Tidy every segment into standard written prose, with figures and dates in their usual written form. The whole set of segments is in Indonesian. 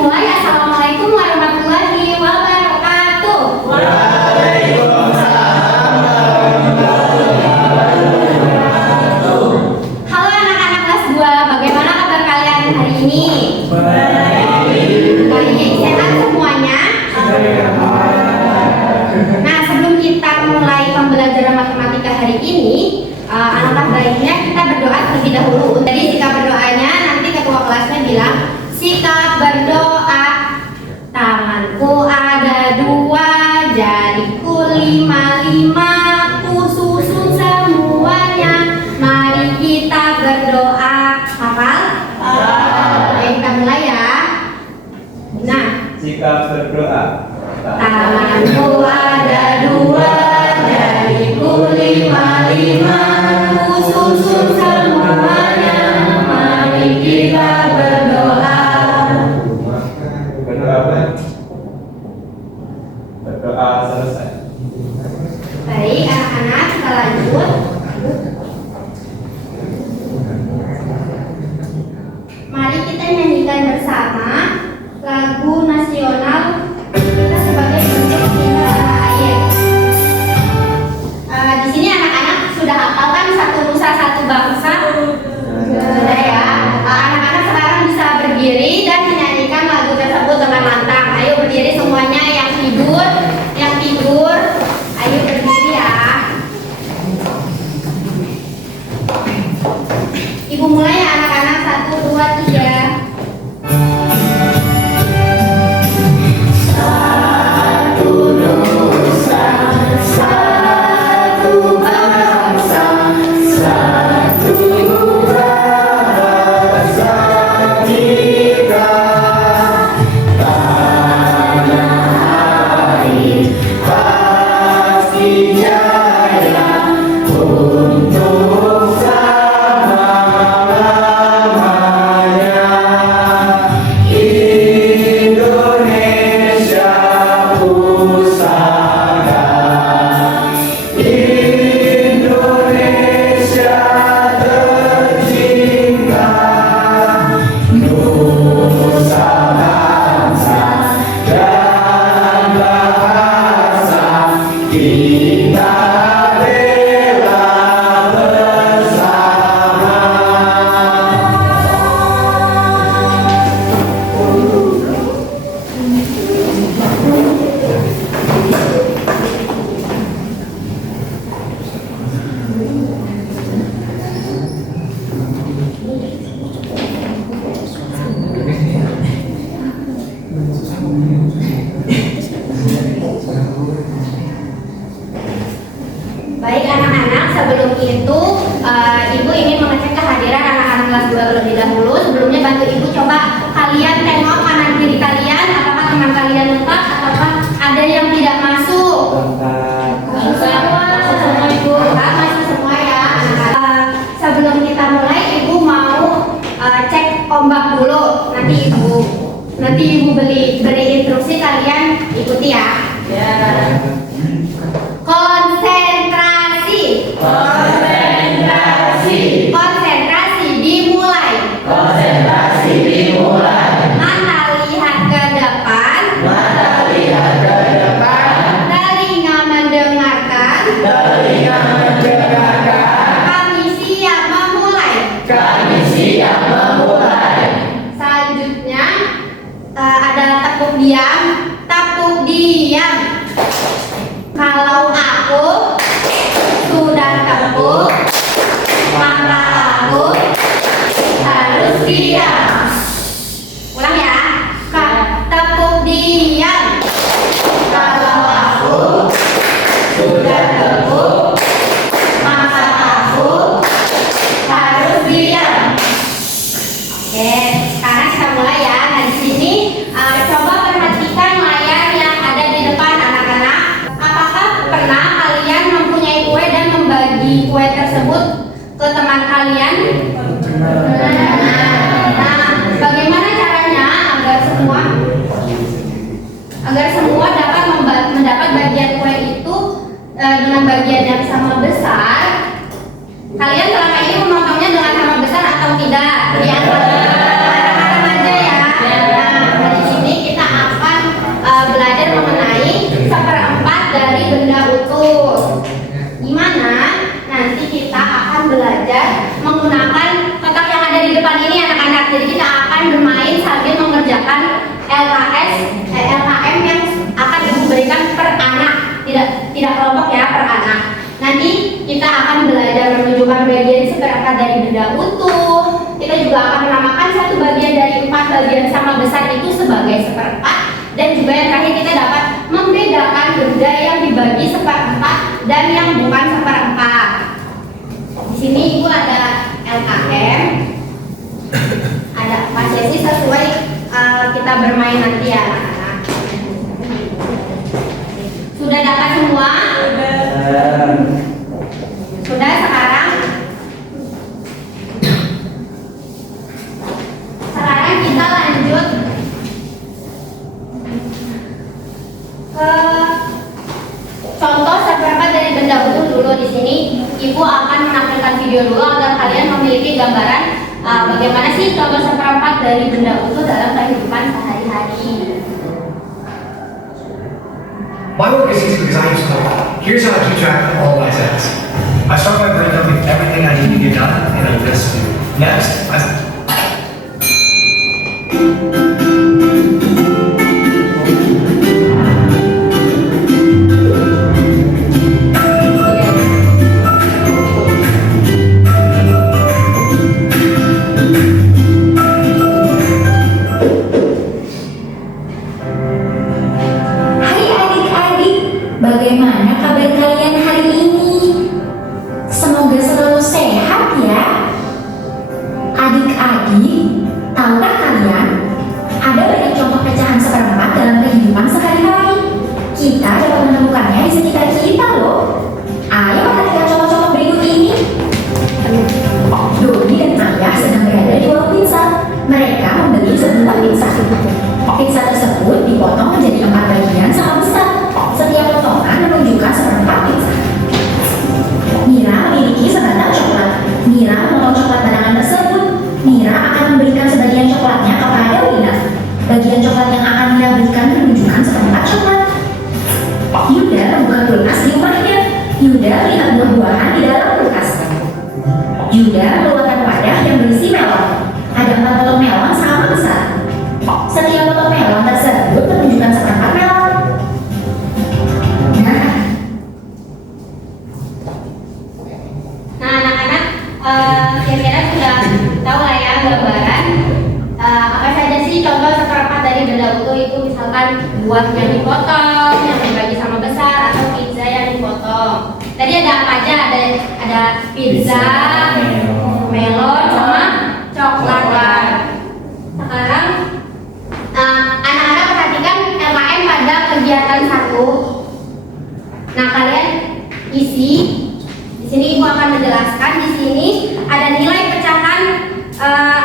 dimulai. Assalamualaikum warahmatullahi wabarakatuh. Waalaikumsalam warahmatullahi wabarakatuh. Halo anak-anak kelas 2, bagaimana kabar kalian hari ini? Baik. Baik, sehat semuanya? Nah, sebelum kita mulai pembelajaran matematika hari ini, alangkah baiknya kita berdoa terlebih dahulu. Jadi sikap berdoanya nanti ketua kelasnya bilang sikap berdoa. Tanganku ada 2, jariku 5, ku susun semuanya. Mari kita berdoa. Hafal? Oke, kita mulai ya. Nah, Sikap berdoa. tanganku ada 2, jariku 5, ku susun semuanya. Mari kita berdoa. Berdoa. Berdoa selesai. Baik anak-anak, kita lanjut. Mari kita nyanyikan bersama lagu nasional kita sebagai bentuk cinta tanah air. Di sini anak-anak sudah hafal kan satu nusa satu bangsa? Sudah ya. Anak-anak sekarang bisa berdiri dan menyanyikan lagu tersebut dengan lantang. Ayo berdiri semuanya, yang tidur, ayo berdiri ya. Ibu mulai ya anak-anak, 1, 2, 3. Baik anak-anak, sebelum itu Ibu ingin mengecek kehadiran anak-anak kelas 2 terlebih dahulu. Sebelumnya bantu Ibu coba kalian tengok kanan kiri kalian, apakah teman kalian lengkap ataukah ada yang tidak masuk? Masuk semua Ibu, masuk semua ya. Sebelum kita mulai Ibu mau cek ombak dulu. Nanti Ibu beri instruksi, kalian ikuti ya. Konsentrasi. Dimulai. Mata lihat ke depan. Telinga mendengarkan. Kami siap memulai. Selanjutnya ada tepuk diam. Kalau aku sudah tepuk, maka aku harus diam. Ulang ya. Tepuk diam. Kalau aku sudah tepuk, maka aku harus diam. Oke, sekarang kita mulai ya. Nah, di sini coba perhatikan layar yang ada di depan anak-anak. Apakah pernah kalian mempunyai kue dan membagi kue tersebut ke teman kalian? Nah, bagaimana caranya agar semua dapat mendapat bagian kue itu dengan bagian yang sama besar? Kalian selama ini memotongnya dengan sama besar atau tidak? Di antara aja ya. Nah, dari sini Gimana nanti kita akan belajar menggunakan kotak yang ada di depan ini anak-anak. Jadi kita akan bermain sambil mengerjakan LKM yang akan Ibu berikan per anak, tidak kelompok ya, per anak. Nanti kita akan belajar menunjukkan bagian seperempat dari benda utuh. Kita juga akan menamakan satu bagian dari 4 bagian sama besar itu sebagai seperempat. Dan juga yang terakhir kita dapat membedakan benda yang dibagi seperempat dan yang bukan seperempat. Di sini Ibu ada LKM, ada Pak Jesi sesuai kita bermain nanti ya anak-anak. Sudah dapat semua? Sudah sekarang? Sekarang kita lanjut ke contoh seperempat dari benda utuh dulu. Di sini Ibu akan menampilkan video dulu agar kalian memiliki gambaran bagaimana sih contoh seperempat dari benda utuh dalam kehidupan sehari-hari. My work is easy because I use code. Here's how I keep track of all my tasks. I start by breakdown everything I need to get done in a list. Next, bagaimana kabar kalian hari ini? Semoga selalu sehat ya. Adik-adik, tahukah kalian ada banyak contoh pecahan seperempat dalam kehidupan sehari-hari? Kita dapat menemukannya di sekitar kita loh. Ayo perhatikan contoh-contoh berikut ini. Dodi dan Ayah sedang berada di warung pizza. Mereka membeli sebuah pizza. Pizza tersebut dipotong menjadi 4 bagian sama besar. Setiap potongan menunjukkan seperempat pizza. Mira memiliki sebatang coklat. Mira memotong coklat batangan tersebut. Mira akan memberikan sebagian coklatnya kepada Wina. Bagian coklat yang akan Mira berikan menunjukkan seperempat coklat. Yuda membuka kulkas di rumahnya. Yuda melihat buah-buahan di dalam kulkas. Yuda mengeluarkan wadah yang berisi melon. Ada 4 potong melon sama besar. Setiap potong melon tersebut menunjukkan seperempat melon. Nah anak-anak kira-kira sudah tahu lah ya gambaran apa saja sih contoh seperempat dari benda utuh itu, misalkan buah yang dipotong, yang dibagi sama besar, atau pizza yang dipotong. Tadi ada apa aja? Ada pizza, melon, sama coklat kan. Sekarang anak-anak perhatikan LKM pada kegiatan 1. Nah kalian isi. Di sini Ibu akan menjelaskan. Di sini ada nilai pecahan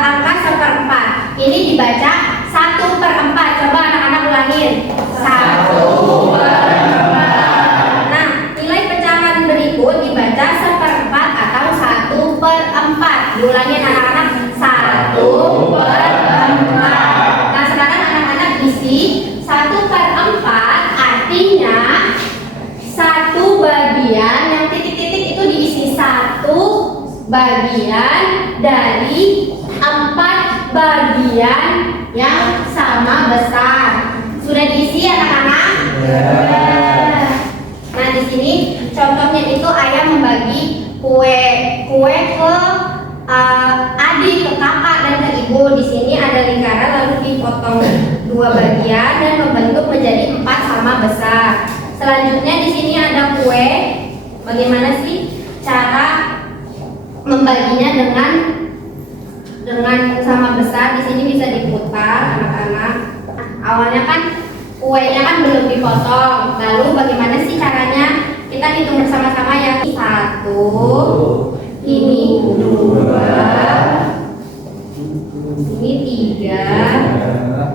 angka seperempat. Ini dibaca 1/4. Coba anak-anak ulangin. 1/4. Nah, nilai pecahan berikut dibaca 1/4 atau 1/4. Diulangin anak-anak. 1/4. Nah, sekarang anak-anak isi 1/4 artinya satu bagian yang titik-titik itu diisi 1 bagian dari 4 bagian yang sama besar. Sudah diisi anak-anak? Nah di sini contohnya itu ayah membagi kue ke adik, ke kakak, dan ke ibu. Di sini ada lingkaran lalu dipotong 2 bagian dan membentuk menjadi 4 sama besar. Selanjutnya di sini ada kue. Bagaimana sih cara membaginya dengan sama besar? Di sini bisa diputar anak-anak. Awalnya kan kuenya kan belum dipotong. Lalu bagaimana sih caranya? Kita hitung bersama-sama ya. 1, ini 2, ini 3,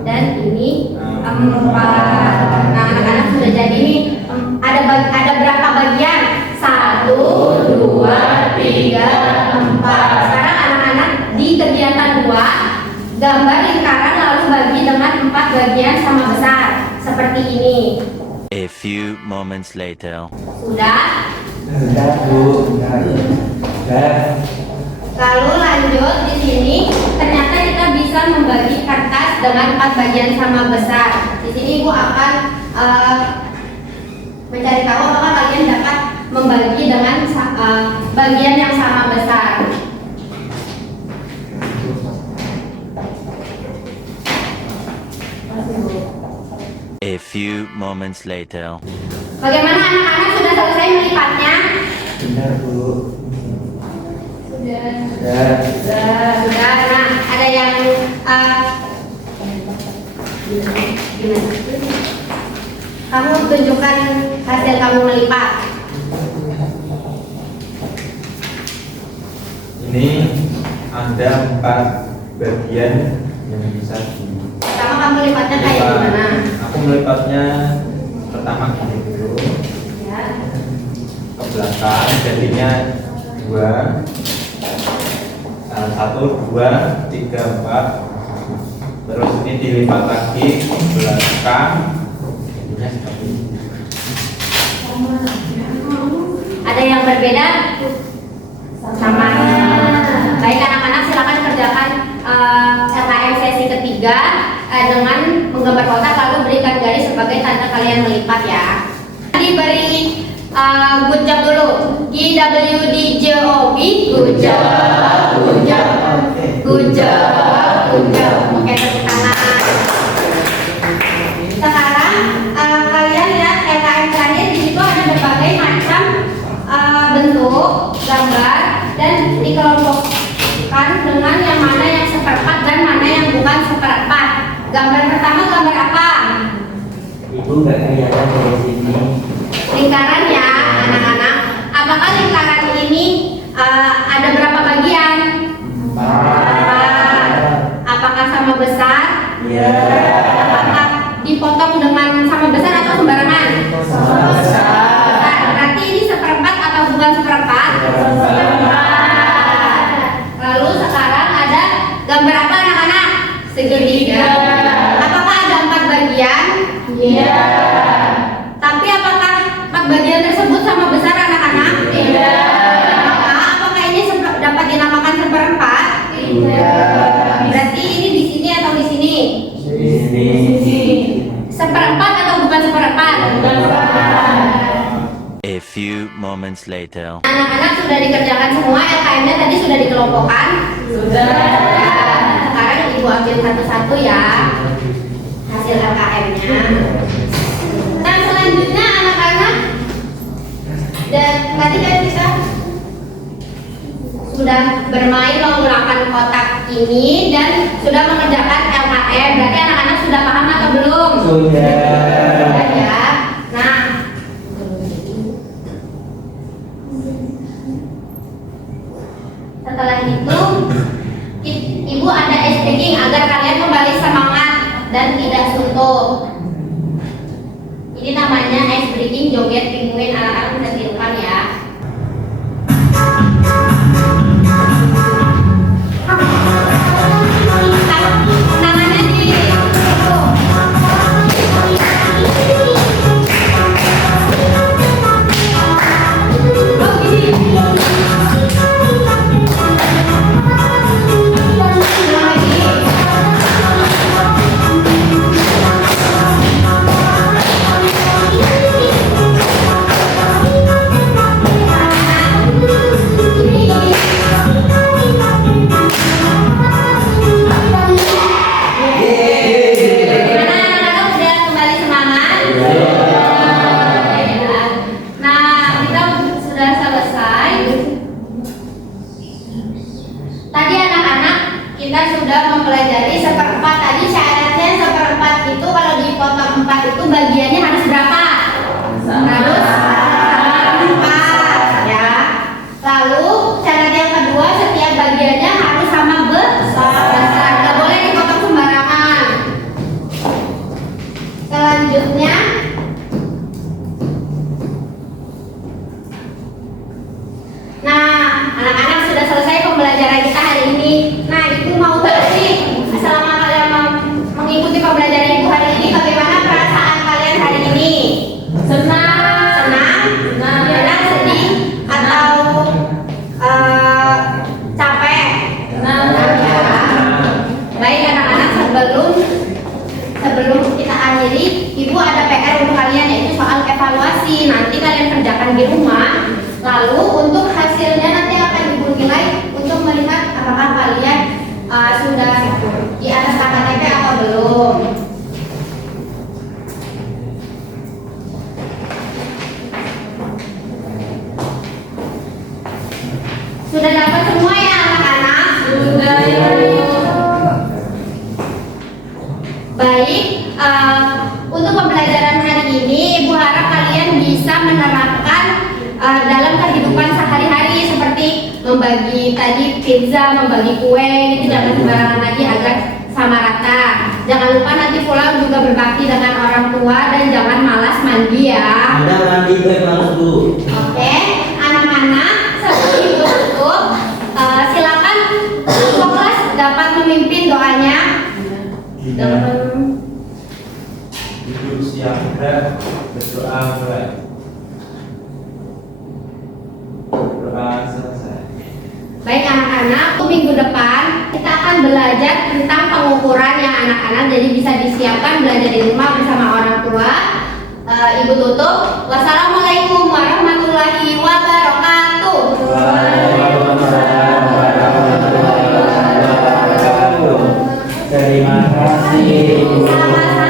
dan ini 4. Nah anak-anak sudah jadi nih. Ada berapa bagian? 1, 2, 3, 4. Sekarang anak-anak di kegiatan 2 gambar lingkaran lalu bagi dengan 4 bagian sama besar seperti ini. A few moments later. Sudah? Bentar, Bu. Bentar. Lalu lanjut di sini ternyata kita bisa membagi kertas dengan 4 bagian sama besar. Di sini Ibu akan mencari tahu apakah kalian dapat membagi dengan bagian yang sama besar. A few moments later. Bagaimana anak-anak sudah selesai melipatnya? Bentar, Bu. Sudah. Sudah. Sudah. Nah, ada yang kamu tunjukkan hasil kamu melipat. Ini ada 4 bagian yang bisa di. Pertama kamu lipatnya kayak gimana? Aku melipatnya pertama gini dulu Ya. ke belakang, jadinya 2, 1, 2, 3, 4. Terus ini dilipat lagi ke belakang, jadinya seperti ini. Ada yang berbeda? Sama. Baik anak-anak, silakan kerjakan LKM sesi ketiga dengan menggambar kotak lalu berikan garis sebagai tanda kalian melipat ya. Diberi good job dulu. GWDJOB, good job, good job, good job, good job. Oke, tepuk tangan. Sekarang kalian lihat LKM terakhir, di situ ada berbagai macam bentuk gambar dan dikelompokkan dengan yang mana yang seperempat dan mana yang bukan seperempat. Gambar pertama gambar apa? Ibu nggak kelihatan dari sini. Lingkaran ya anak-anak. Apakah lingkaran ini ada berapa bagian? 4. Apakah sama besar? Iya. Apakah dipotong dengan sama besar atau sembarangan? Sama besar. Berarti ini seperempat atau bukan seperempat? Seperempat. Lalu sekarang ada gambar apa anak-anak? Segitiga. Apakah ada 4 bagian? Iya. Tapi apakah 4 bagian tersebut sama besar anak-anak? Tidak. Maka apakah ini dapat dinamakan seperempat? Tidak. Berarti ini di sini atau di sini? Di sini. Seperempat atau bukan seperempat? A few moments later. Anak-anak sudah dikerjakan semua, LKM-nya tadi sudah dikelompokkan? Sudah. Sekarang Ibu ambil satu-satu ya hasil LKM-nya. Nah, selanjutnya anak-anak, dan tadi kan kita sudah bermain menggunakan kotak ini dan sudah mengerjakan LKM. Berarti anak-anak sudah paham atau belum? Sudah ya. Nah, setelah itu Ibu ada ice breaking agar kalian kembali semangat dan tidak suntuk. Ini namanya ice breaking joget penguin, anak-anak bisa tirukan ya. Tangannya di oh gini. Mempelajari seperempat. Tadi syaratnya seperempat itu kalau dipotong 4 itu bagiannya harus berapa? Harus sama 4 ya. Lalu syarat yang kedua, setiap bagiannya harus sama besar. Gak boleh dipotong sembarangan. Selanjutnya anak-anak sudah selesai pembelajaran kita hari ini. Nah, Ibu mau tahu sih, selama kalian mengikuti pembelajaran Ibu hari ini, bagaimana perasaan kalian hari ini? Senang. Lalu untuk hasilnya nanti akan ibu nilai untuk melihat apakah kalian sudah di atas KKTP atau belum. Sudah dapat semua ya anak-anak? Sudah ya. Baik, untuk pembelajaran hari ini Ibu harap kalian bisa menerapkan dalam kehidupan sehari-hari seperti membagi tadi pizza, membagi kue, itu jangan sembarangan lagi agar sama rata. Jangan lupa nanti pulang juga berbakti dengan orang tua dan jangan malas mandi ya. Ada mandi malas Bu. Oke, anak-anak sebelum Ibu tutup, silakan ketua kelas dapat memimpin doanya. Duduk siap dan berdoa mulai. Doa selesai. Baik anak-anak, minggu depan kita akan belajar tentang pengukuran ya anak-anak. Jadi bisa disiapkan belajar di rumah bersama orang tua. Ibu tutup. Wassalamualaikum warahmatullahi wabarakatuh. Terima kasih. Sama-sama.